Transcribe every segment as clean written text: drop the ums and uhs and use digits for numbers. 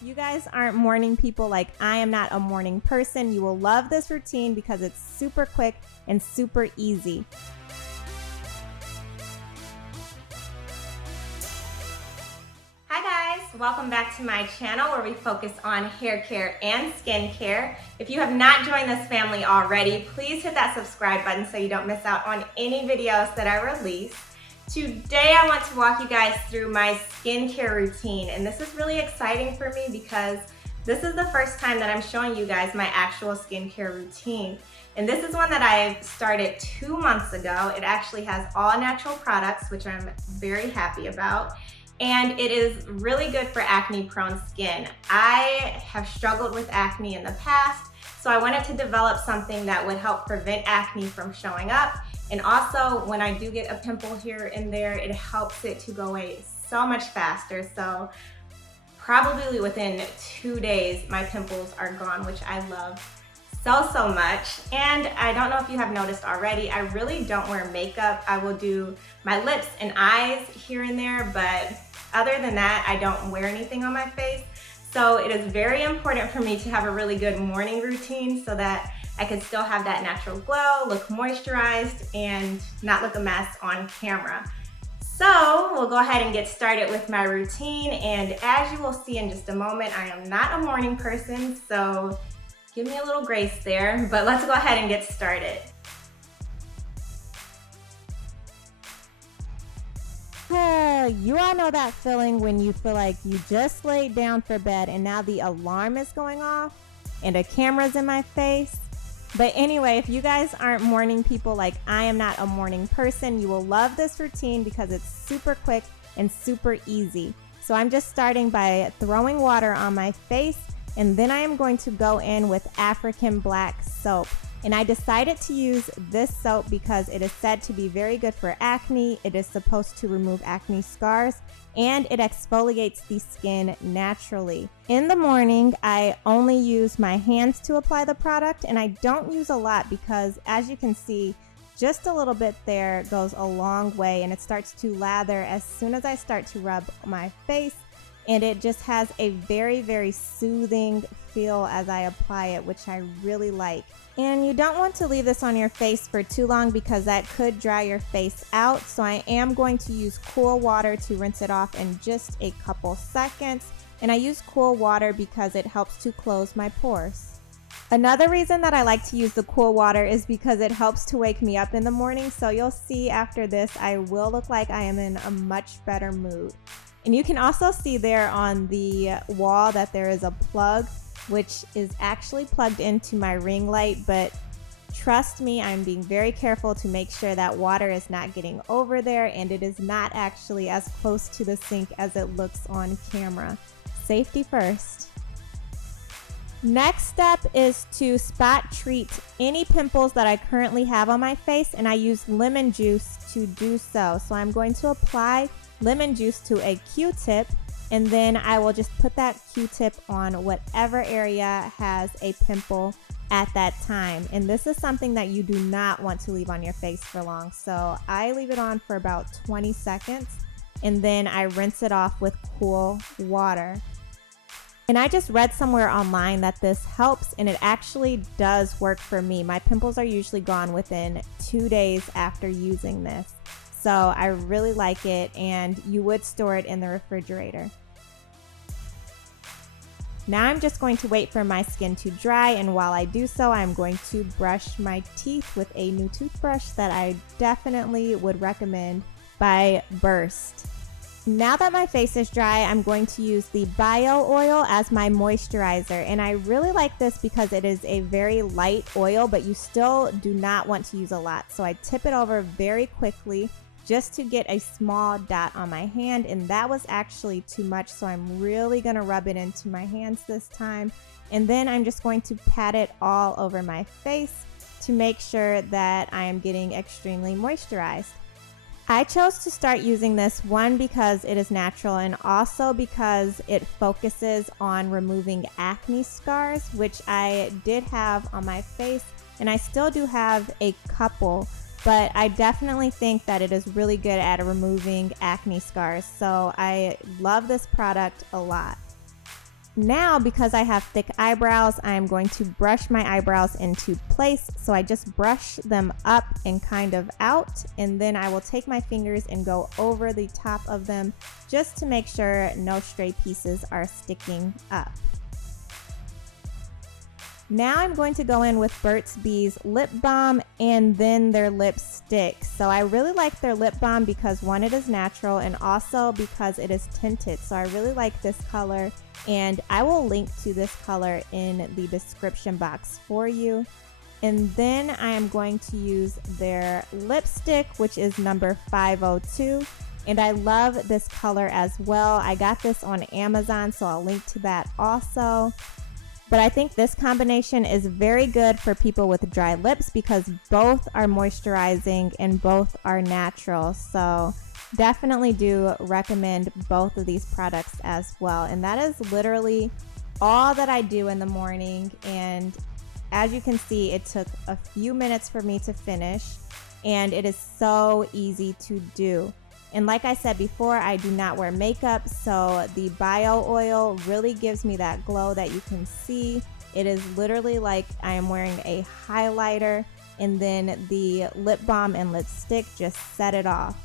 If you guys aren't morning people like I am not a morning person, you will love this routine because it's super quick and super easy. Hi guys, welcome back to my channel where we focus on hair care and skin care. If you have not joined this family already, please hit that subscribe button so you don't miss out on any videos that I release. Today I want to walk you guys through my skincare routine, and this is really exciting for me because this is the first time that I'm showing you guys my actual skincare routine. And this is one that I started 2 months ago. It actually has all natural products, which I'm very happy about. And it is really good for acne prone skin. I have struggled with acne in the past, so I wanted to develop something that would help prevent acne from showing up. And also, when I do get a pimple here and there, it helps it to go away so much faster. So probably within 2 days, my pimples are gone, which I love so much. And I don't know if you have noticed already, I really don't wear makeup. I will do my lips and eyes here and there, but other than that, I don't wear anything on my face. So it is very important for me to have a really good morning routine so that I can still have that natural glow, look moisturized, and not look a mess on camera. So we'll go ahead and get started with my routine. And as you will see in just a moment, I am not a morning person, so give me a little grace there, but let's go ahead and get started. You all know that feeling when you feel like you just laid down for bed and now the alarm is going off and a camera's in my face? But anyway, if you guys aren't morning people like I am not a morning person, you will love this routine because it's super quick and super easy. So I'm just starting by throwing water on my face, and then I am going to go in with African black soap. And I decided to use this soap because it is said to be very good for acne. It is supposed to remove acne scars, and it exfoliates the skin naturally. In the morning, I only use my hands to apply the product, and I don't use a lot because, as you can see, just a little bit there goes a long way, and it starts to lather as soon as I start to rub my face. And it just has a very soothing feel as I apply it, which I really like. And you don't want to leave this on your face for too long because that could dry your face out. So I am going to use cool water to rinse it off in just a couple seconds. And I use cool water because it helps to close my pores. Another reason that I like to use the cool water is because it helps to wake me up in the morning. So you'll see after this, I will look like I am in a much better mood. And you can also see there on the wall that there is a plug, which is actually plugged into my ring light, but trust me, I'm being very careful to make sure that water is not getting over there, and it is not actually as close to the sink as it looks on camera. Safety first. Next step is to spot treat any pimples that I currently have on my face, and I use lemon juice to do so. So I'm going to apply lemon juice to a Q-tip, and then I will just put that Q-tip on whatever area has a pimple at that time. And this is something that you do not want to leave on your face for long. So I leave it on for about 20 seconds, and then I rinse it off with cool water. And I just read somewhere online that this helps, and it actually does work for me. My pimples are usually gone within 2 days after using this. So I really like it, and you would store it in the refrigerator. Now I'm just going to wait for my skin to dry, and while I do so, I'm going to brush my teeth with a new toothbrush that I definitely would recommend by Burst. Now that my face is dry, I'm going to use the biooil as my moisturizer, and I really like this because it is a very light oil, but you still do not want to use a lot. So I tip it over very quickly just to get a small dot on my hand, and that was actually too much, so I'm really going to rub it into my hands this time. And then I'm just going to pat it all over my face to make sure that I am getting extremely moisturized. I chose to start using this, one, because it is natural, and also because it focuses on removing acne scars, which I did have on my face, and I still do have a couple, but I definitely think that it is really good at removing acne scars. So I love this product a lot. Now, because I have thick eyebrows, I am going to brush my eyebrows into place. So I just brush them up and kind of out, and then I will take my fingers and go over the top of them just to make sure no stray pieces are sticking up. Now I'm going to go in with Burt's Bees lip balm and then their lipstick. So I really like their lip balm because one, it is natural, and also because it is tinted. So I really like this color, and I will link to this color in the description box for you. And then I am going to use their lipstick, which is number 502. And I love this color as well. I got this on Amazon, so I'll link to that also. But I think this combination is very good for people with dry lips because both are moisturizing and both are natural. So definitely do recommend both of these products as well. And that is literally all that I do in the morning. And as you can see, it took a few minutes for me to finish, and it is so easy to do. And like I said before, I do not wear makeup, so the bio oil really gives me that glow that you can see. It is literally like I am wearing a highlighter, and then the lip balm and lipstick just set it off.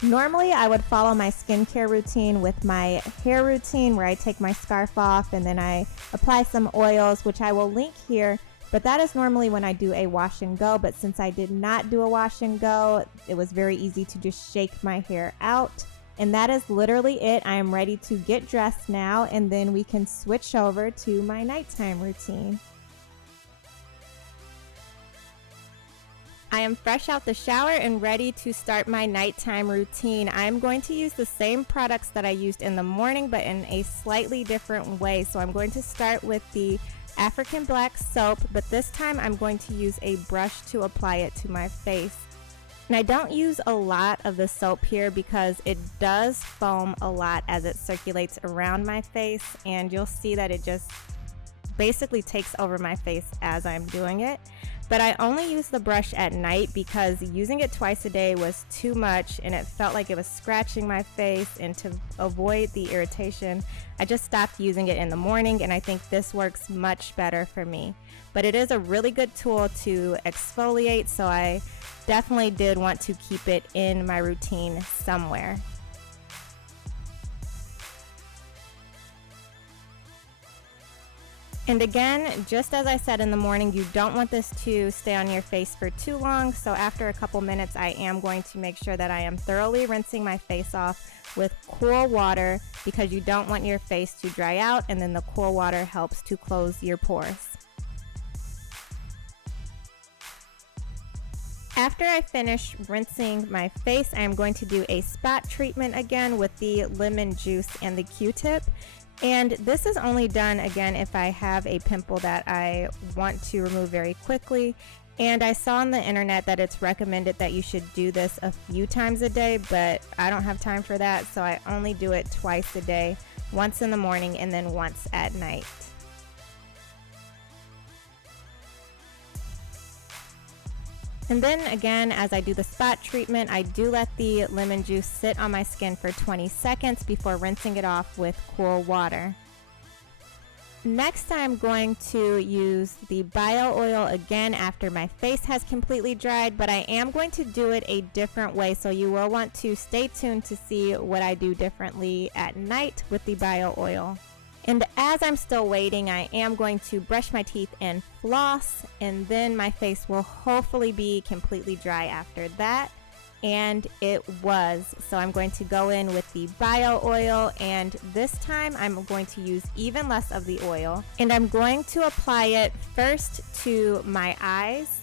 Normally, I would follow my skincare routine with my hair routine where I take my scarf off and then I apply some oils, which I will link here. But that is normally when I do a wash and go. But since I did not do a wash and go, it was very easy to just shake my hair out. And that is literally it. I am ready to get dressed now, and then we can switch over to my nighttime routine. I am fresh out the shower and ready to start my nighttime routine. I'm going to use the same products that I used in the morning, but in a slightly different way. So I'm going to start with the African black soap, but this time I'm going to use a brush to apply it to my face. And I don't use a lot of the soap here because it does foam a lot as it circulates around my face, and you'll see that it just basically takes over my face as I'm doing it. But I only use the brush at night because using it twice a day was too much, and it felt like it was scratching my face, and to avoid the irritation, I just stopped using it in the morning, and I think this works much better for me. But it is a really good tool to exfoliate, so I definitely did want to keep it in my routine somewhere. And again, just as I said in the morning, you don't want this to stay on your face for too long. So after a couple minutes, I am going to make sure that I am thoroughly rinsing my face off with cool water because you don't want your face to dry out, and then the cool water helps to close your pores. After I finish rinsing my face, I am going to do a spot treatment again with the lemon juice and the Q-tip. And this is only done again if I have a pimple that I want to remove very quickly. And I saw on the internet that it's recommended that you should do this a few times a day, but I don't have time for that, so I only do it twice a day, once in the morning and then once at night. And then again, as I do the spot treatment, I do let the lemon juice sit on my skin for 20 seconds before rinsing it off with cool water. Next, I'm going to use the bio oil again after my face has completely dried, but I am going to do it a different way, so you will want to stay tuned to see what I do differently at night with the bio oil. And as I'm still waiting, I am going to brush my teeth and floss, and then my face will hopefully be completely dry after that. And it was. So I'm going to go in with the bio oil, and this time I'm going to use even less of the oil. And I'm going to apply it first to my eyes,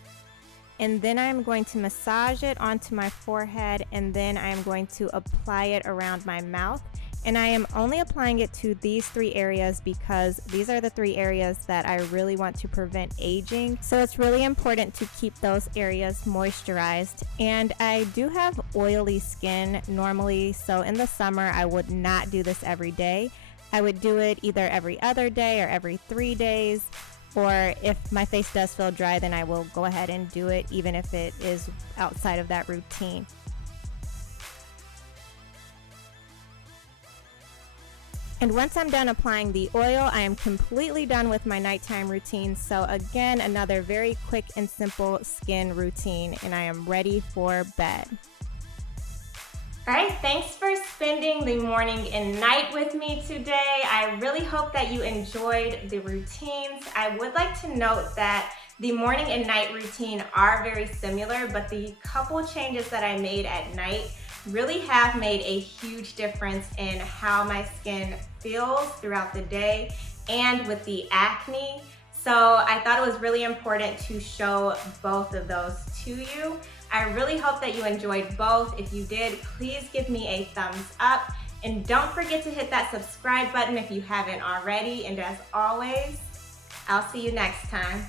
and then I'm going to massage it onto my forehead, and then I'm going to apply it around my mouth. And I am only applying it to these three areas because these are the three areas that I really want to prevent aging. So it's really important to keep those areas moisturized. And I do have oily skin normally, so in the summer I would not do this every day. I would do it either every other day or every 3 days. Or if my face does feel dry, then I will go ahead and do it even if it is outside of that routine. And once I'm done applying the oil, I am completely done with my nighttime routine. So again, another very quick and simple skin routine, and I am ready for bed. All right, thanks for spending the morning and night with me today. I really hope that you enjoyed the routines. I would like to note that the morning and night routine are very similar, but the couple changes that I made at night really have made a huge difference in how my skin feels throughout the day and with the acne. So I thought it was really important to show both of those to you. I really hope that you enjoyed both. If you did, please give me a thumbs up. And don't forget to hit that subscribe button if you haven't already. And as always, I'll see you next time.